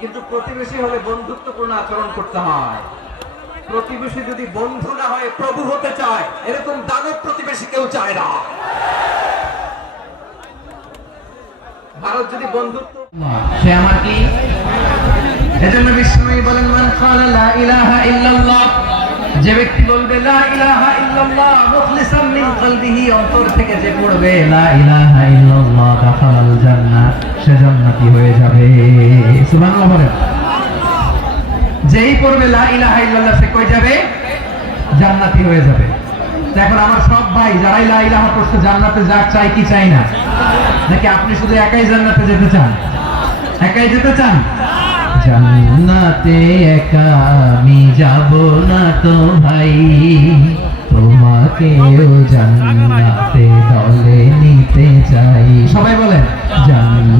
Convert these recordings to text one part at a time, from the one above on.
কিন্তু প্রতিবেশী হলে বন্ধুত্বপূর্ণ আচরণ করতে হয়। প্রতিবেশী যদি বন্ধু না হয়, প্রভু হতে চায়। এরকম দানব প্রতিবেশী কেউ চায় না। ভারত যদি বন্ধুত্ব কি? এজন্য বলেন যে ব্যক্তি বলবে, লা ইলাহা ইল্লাল্লাহ মুখলিসাম মিন কলবিহি, অন্তর থেকে যে পড়বে, লা ইলাহা ইল্লাল্লাহ, দাখালাল জান্নাহ সে জান্নাতি হয়ে যাবে। সুবহানাল্লাহ বলেন। যেই পড়বে লা ইলাহা ইল্লাল্লাহ সে কই যাবে? জান্নাতি হয়ে যাবে। এখন আমার সব ভাই যারাই লা ইলাহা জান্নাতে যাক চাই কি চাই না? নাকি আপনি শুধু একাই জান্নাতে যেতে চান? একাই যেতে চান? জান্নাতে একা আমি যাব না তো ভাই। তোমাকেও জান্নাতে দলে নিতে চাই। সবাই বলেন জান্নাতে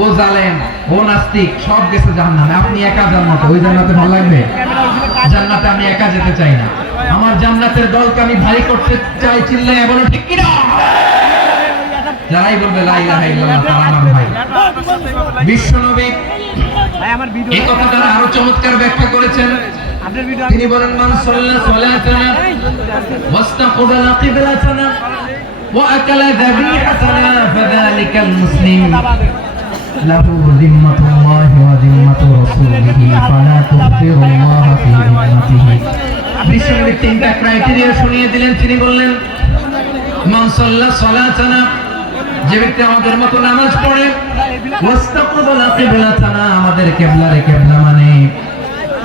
ও জালেম, ও নাস্তিক, সব গেছে আপনি একা ওই জান্নাতে ভালো লাগবে? জান্নাতে আমি একা যেতে চাই না। আমার জান্নাতের দলকে আমি ভারী করতে চাই চিল্লাই বলো, ঠিক কিনা যারাই বলবে তারা আমার ভাই। বিশ্বনবী এই আরও চমৎকার ব্যাখ্যা করেছেন। তিনি বলেন, মান ওয়া আকালা যাবিহাতানা ফাযালিকাল মুসলিম له ذمة الله وذمة رسوله فلا تغفر الله في ذمته বিশ্বনবী তিনটা ক্রাইটেরিয়া শুনিয়ে দিলেন তিনি বললেন মান সাল্লা সালাতানা যে ব্যক্তি আমাদের মতো নামাজ পড়ে ওয়াস্তাকবালা কিবলাতানা আমাদের কিবলারে কিবলা মানে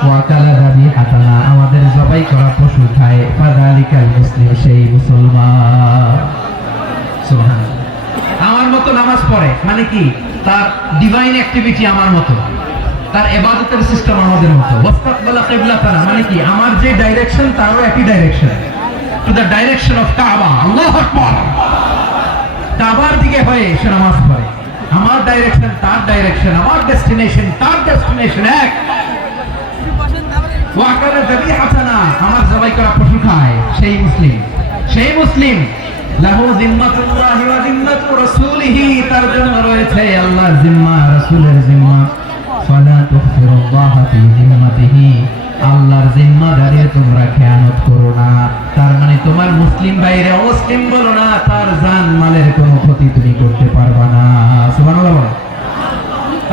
ওয়াকালা দাবি হাতানা আমাদের জবাই করা পশু খায় ফাযালিকাল মুসলিম সেই মুসলমান মানে কি? তার ডিভাইন অ্যাক্টিভিটি আমার মতো। তার এবাদতের সিস্টেম আমাদের মতো। ওয়াস্তাকবালা কিবলাতানা মানে কি? আমার যে ডাইরেকশন তারও একই direction to the direction of Kaaba আল্লাহু আকবার। কাবার দিকে হয়ে সে নামাজ পড়ে। আমার ডাইরেকশন তার ডাইরেকশন আমার ডেস্টিনেশন তার ডেস্টিনেশন এক। ওয়াকারে যাবিহাতানা আমার জবাই করা পশু খায়। সেই মুসলিম। সেই মুসলিম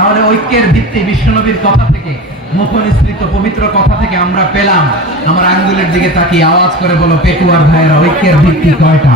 মানে ঐক্যের ভিত্তি বিশ্বনবীর কথা থেকে আমরা পেলাম। আমার আঙ্গুলের দিকে তাকিয়ে আওয়াজ করে বলো, পেকুয়ার ভাইয়েরা, ঐক্যের ভিত্তি কয়টা?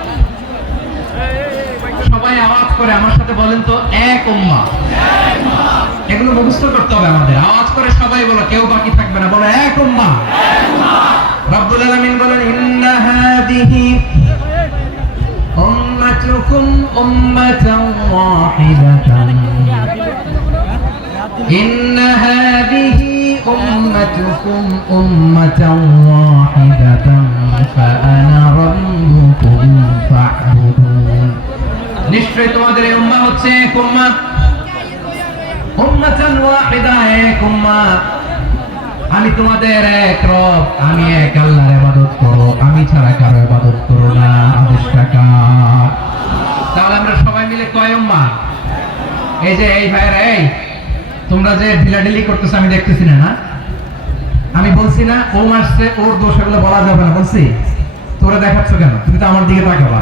করে আমার সাথে বলেন তো এক উম্মা এগুলো মুখস্থ করতে হবে আমাদের আওয়াজ করে সবাই বলো কেউ বাকি থাকবে না বলো এক উম্মা রব্বুল আলামিন বলেন ইন্না হাদিহি উম্মাতুকুম উম্মাতান ওয়াহিদাতান إن هذه أمتكم أمة واحدة فأنا ربكم فاعبدون নিশ্চয় তোমাদের এই উম্মাহ হচ্ছে এক উম্মাহ উম্মাতান ওয়াহিদা, এক উম্মাহ আমি তোমাদের এক রব, আমি এক আল্লাহর ইবাদত করো আমি ছাড়া কারও ইবাদত করো না, আদেশটা কার? তাহলে আমরা সবাই মিলে কয় উম্মাহ এই যে, এই ভাইয়েরা, এই, তোমরা যে ঢিলাঢিলি করতেছো, আমি দেখতেছি না না? আমি বলছি না ও মারছে ওর দোষ এগুলো বলা যাবে না, বলছি? তোরা দেখাচ্ছ কেন? তুমি তো আমার দিকে তাকাবা।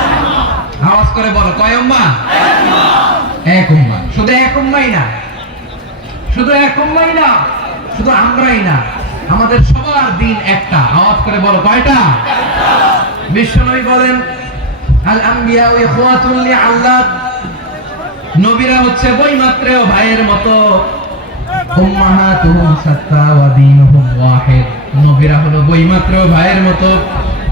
করে বলো, কয় উম্মা? এক উম্মা। শুধু এক উম্মাই না। শুধু এক উম্মাই না, শুধু আমরাই না, আমাদের সবার দিন একটা। আওয়াজ করে বলো, কয়টা? বিশ্বনবী বলেন, আল আম্বিয়া ওয়া ইখওয়াতুল লিআল্লাহ নবীরা হচ্ছে বইমাত্রেও ভাইয়ের মতো। উম্মাহাতুহুম সাত্তা ওয়া দীনুহুম ওয়াহিদ। নবীরা হলো বইমাত্রেও ভাইয়ের মতো।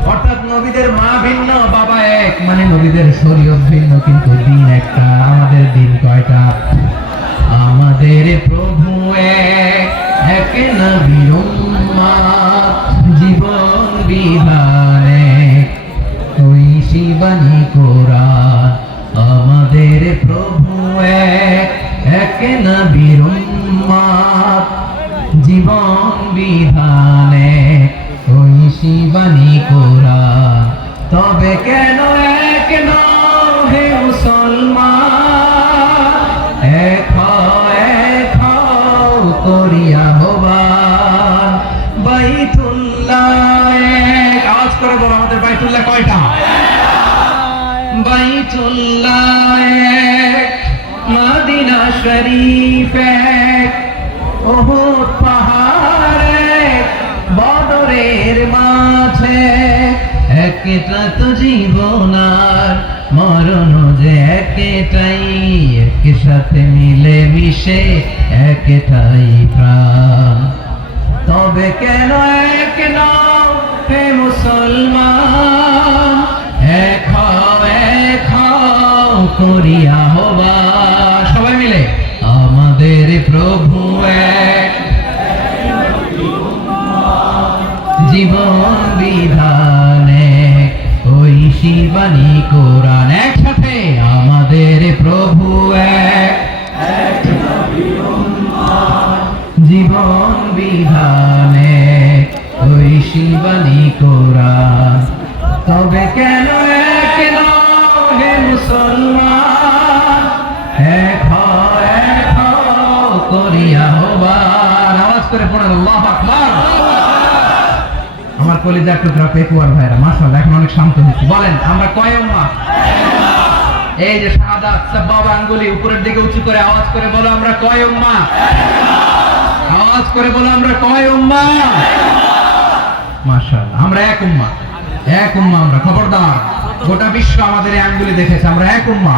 অর্থাৎ নবীদের মা ভিন্ন, বাবা এক। মানে নবীদের শরীয়ত ভিন্ন, কিন্তু দিন একটা। আমাদের দিন কয়টা? আমাদের প্রভু এক। এক উম্মাত জীবন বিধানে ওই শিবানী কোরআন, আমাদের প্রভু এক। এক নবীর জীবন বিধানে ওই শিবানী কোরআন তবে কেন এক নও হে মুসলমান? এক এক করিয়া হবান বাইতুল্লাহ এক। আওয়াজ করে বলো আমাদের বাইতুল্লাহ কয়টা? বাইতুল্লাহ এক। মদিনা শরীফ এক। ওহুদ পাহাড়। বদরের মাঝে একটা তো জীবন আর মরণ যে একটাই এক সাথে মিলে মিশে একটাই প্রাণ। তবে কেন এক হে মুসলমান? এক হও, এক হও করিয়া করিয়া হবার। আওয়াজ করে পড়েন আমার পেকুয়ার ভাইরা, মাশাআল্লাহ, এখন অনেক শান্ত হয়েছে। বলেন, আমরা কয় উম্মা এই যে শাহাদাত সাব্বাব আঙ্গুলি উপরের দিকে উঁচু করে আওয়াজ করে বলো, আমরা কয় উম্মা আওয়াজ করে বলো, আমরা কয় উম্মা মাশাআল্লাহ, আমরা এক উম্মা এক উম্মা আমরা, খবরদার। গোটা বিশ্ব আমাদের এই আঙ্গুলি দেখেছে, আমরা এক উম্মা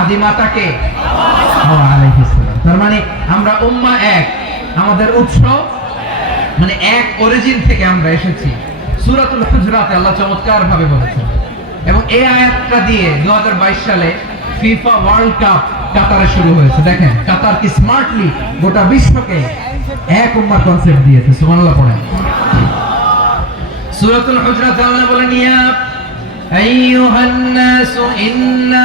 আদি মাতাকে। তার মানে আমরা উম্মা এক, আমাদের উৎস মানে এক অরিজিন থেকে আমরা এসেছি। সূরাতুল হুজরাতে আল্লাহ চমৎকার ভাবে বলেছেন। এবং এই আয়াতটা দিয়ে 2022 সালে ফিফা ওয়ার্ল্ড কাপ কাতারে শুরু হয়েছে। দেখেন, কাতার কি স্মার্টলি গোটা বিশ্বকে এক উম্মার কনসেপ্ট দিয়েছে। সুবহানাল্লাহ পড়েন। সূরাতুল হুজরাতে আল্লাহ বলেন, ইয়া আইয়ুহান নাসু ইন্না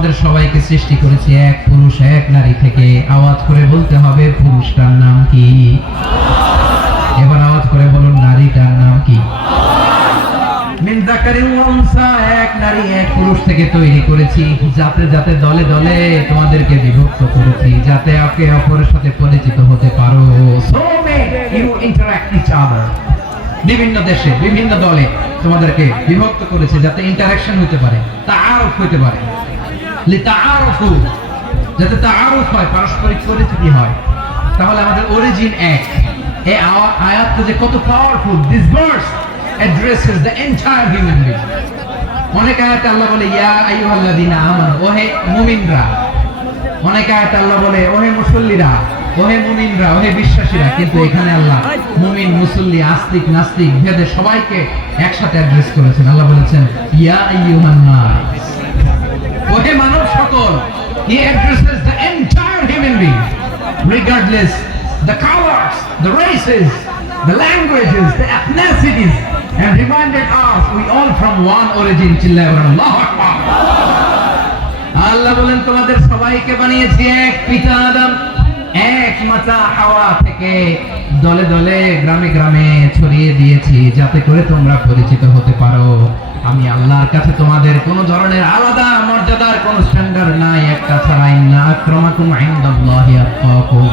শোনো তোমাদের সবাইকে সৃষ্টি করেছি এক পুরুষ, এক নারী থেকে। আওয়াজ করে বলতে হবে, পুরুষটার নাম কি? এবার আওয়াজ করে বলুন, নারীটার নাম কি? এক নারী, এক পুরুষ থেকে তৈরি করেছি। যাতে যাতে দলে দলে তোমাদেরকে বিভক্ত করেছি, যাতে একে অপরের সাথে পরিচিত হতে পারো। বিভিন্ন দেশে, বিভিন্ন দলে তোমাদেরকে বিভক্ত করেছে, যাতে ইন্টারাকশন হতে পারে, তাআরুফ হতে পারে। যাতে তাআরুফ হয়, পারস্পরিক পরিচিতি হয়। তাহলে আমাদের অরিজিন এক। এই যে কত powerful this verse addresses the entire human অনেক আয়াতে আল্লাহ বলে, ইয়া আইয়ুহাল্লাযীনা আমানু, ওহে মুমিনরা। অনেক আয়াতে আল্লাহ বলে, ওহে মুসল্লিরা, ওহে মুমিনরা, ওহে বিশ্বাসীরা। কিন্তু এখানে আল্লাহ মুমিন, মুসল্লি, আস্তিক, নাস্তিক, ভেদে সবাইকে একসাথে অ্যাড্রেস করেছেন। আল্লাহ বলেছেন, ইয়া আইয়ুহান ওহে মানব সকল he addresses the entire human being regardless the colors the races the languages the ethnicities and reminded us we all from one origin বলেন আল্লাহু আকবার আল্লাহ বলেন তোমাদের সবাইকে বানিয়েছি এক পিতা আদম এক মাতা হাওয়া থেকে দলে দলে গ্রামে গ্রামে ছড়িয়ে দিয়েছি যাতে করে তোমরা পরিচিত হতে পারো আমি আল্লাহর কাছে তোমাদের কোন ধরনের আলাদা মর্যাদার কোন স্ট্যান্ডার্ড নাই একটা ছাড়া ইন্না আক্রমাকুম ইনদাল্লাহি আতকাকুম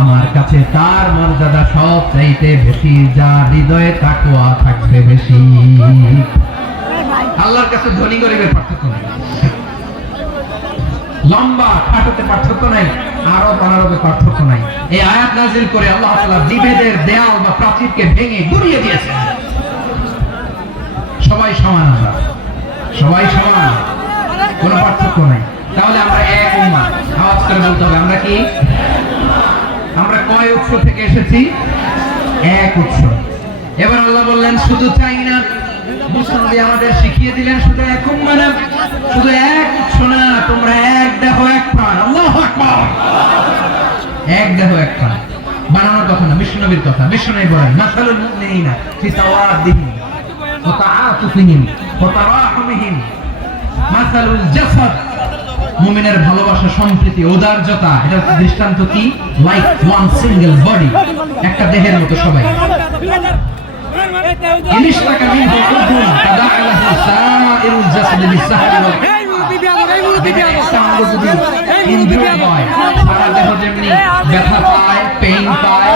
আমার কাছে তার মর্যাদা সব চাইতে বেশি যা হৃদয়ে তাকওয়া থাকবে বেশি। আল্লাহর কাছে ধনী গরিবের পার্থক্য নেই। লম্বা, খাটোতে পার্থক্য নাই আরব অনারবে পার্থক্য নাই। এই আয়াত নাজিল করে আল্লাহ তাআলা বিভেদের দেয়াল বা প্রাচীরকে ভেঙে গুড়িয়ে দিয়েছেন। সবাই সমান আমরা সবাই সমান কোনো পার্থক্য নাই। তাহলে আমরা এক উম্মা আওয়াজ করে বলতে হবে, আমরা কি? আমরা কয় উৎস থেকে এসেছি? এক উৎস। এবার আল্লাহ বললেন, শুধু চাই না আমাদের শিখিয়ে দিলেন শুধু এক উম্মা না, শুধু এক উৎস না, তোমরা এক দেহ, এক প্রাণ। আল্লাহু আকবার! এক দেহ, এক প্রাণ। বানানোর কথা না বিষ্ণুনবীর কথা। বিষ্ণুনবী বলেন, মাসালুল মুমিনিনা ফি মুমিনের ভালোবাসা, সম্প্রীতি, উদারতা, এটা দৃষ্টান্ত কি? লাইক ওয়ান সিঙ্গেল বডি একটা দেহের মতো সবাই। ইলিশ টাকা মিন উযুন তাদাআলাহু সাইরুল জাসাদ একটা অঙ্গ যদি injured হয়, সারা দেহ যেমনি ব্যথা পায় পেইন পায়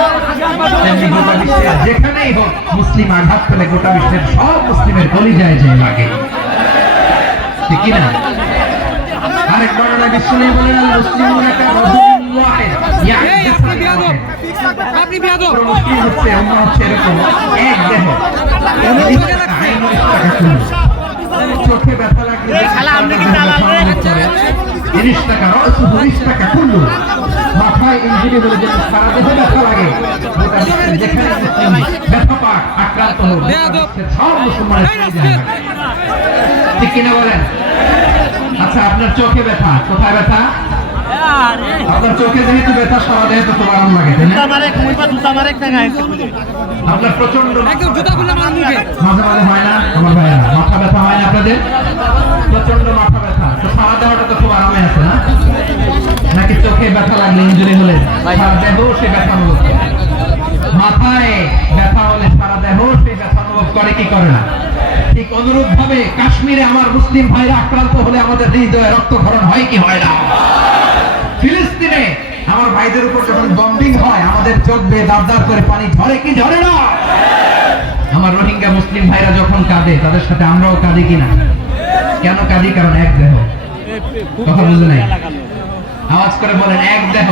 তেমনি গোটা বিশ্বের যেখানেই হোক মুসলিম আঘাত পেলে গোটা বিশ্বের সব মুসলিমের কলিজায় যে লাগে ঠিক না আরেক বর্ণনা বিশ্বনবী বলেন আল মুসলিমুন একটা আপনি বিয়াদব মুসলিম হচ্ছে উম্মাহ হচ্ছে এরকম এক দেহ চোখে ব্যথা লাগলে? তিরিশ টাকা রয়েছে তিরিশ টাকা কুল্লু। মাথায় ইঞ্জুরি হলে যে সারা দেহে ব্যথা লাগে। যেখানে ব্যথা পাক আক্রান্ত বিশ্বের সব মুসলমানের ঠিক কিনা বলেন? আচ্ছা আপনার চোখে ব্যথা। কোথায় ব্যথা? আপনার চোখে যেহেতু ব্যথা সারা দেহে তো তোমার আরাম লাগে জুতা মারে কুমির পা জুতা মারে টাকা আপনার প্রচণ্ড একদম জুতা খুলে আমার মুখে মাঝে মাঝে হয় না? আমার ভাইয়া মাথা ব্যথা হয় না আপনাদের? প্রচণ্ড মাথা ব্যথা। তো সারা দেহটা তো খুব আরামে আছে না? নাকি চোখে ব্যথা লাগলে ইঞ্জুরি হলে সারা দেহ সে ব্যথা অনুভব করে? মাথায় ব্যথা হলে সারা দেহ সে ব্যথা অনুভব করে কি করে না? ঠিক অনুরূপ ভাবে কাশ্মীরে আমার মুসলিম ভাইরা আক্রান্ত হলে আমাদের হৃদয়ে রক্তক্ষরণ হয় কি হয় না? ভাইদের উপর যখন বম্বিং হয়, আমাদের চোখ বেয়ে দাঁড় করে পানি ঝরে কি ঝরে না? আমার রোহিঙ্গা মুসলিম ভাইরা যখন কাঁদে, তাদের সাথে আমরাও কাঁদি কিনা? কেন কাঁদি? কারণ এক দেহ। কথা বুঝে নাই? আওয়াজ করে বলেন, এক দেহ।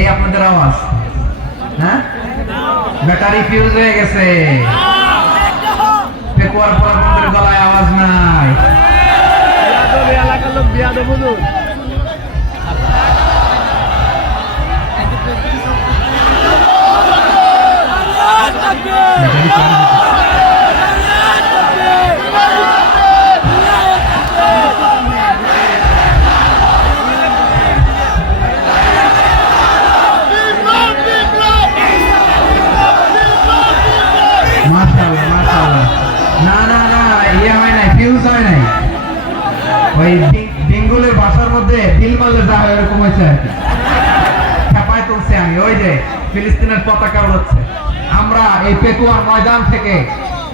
এই আপনাদের আওয়াজ। হ্যাঁ? ব্যাটারি ফিউজ হয়ে গেছে। পেকুয়ার পরাবন্ধের গলায় আওয়াজ নাই। এলাকার লোক বুঝুন ওই ডি- ডিঙ্গুলের বাসার মধ্যে বিল মারলে যা হয় এরকম হয়েছে আর কি। আমি, ওই যে ফিলিস্তিনের পতাকা উড়াচ্ছে। আমরা এই পেকুয়ার ময়দান থেকে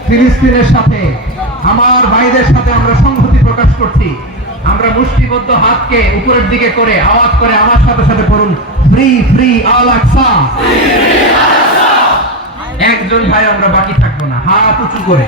ফিলিস্তিনের সাথে, আমার ভাইদের সাথে আমরা সংহতি প্রকাশ করছি। আমরা মুষ্টিবদ্ধ হাতকে উপরের দিকে করে আওয়াজ করে আমার সাথে সাথে পড়ুন, ফ্রি ফ্রি, আল আকসা। একজন ভাই আমরা বাকি থাকব না, হাত উঁচু করে।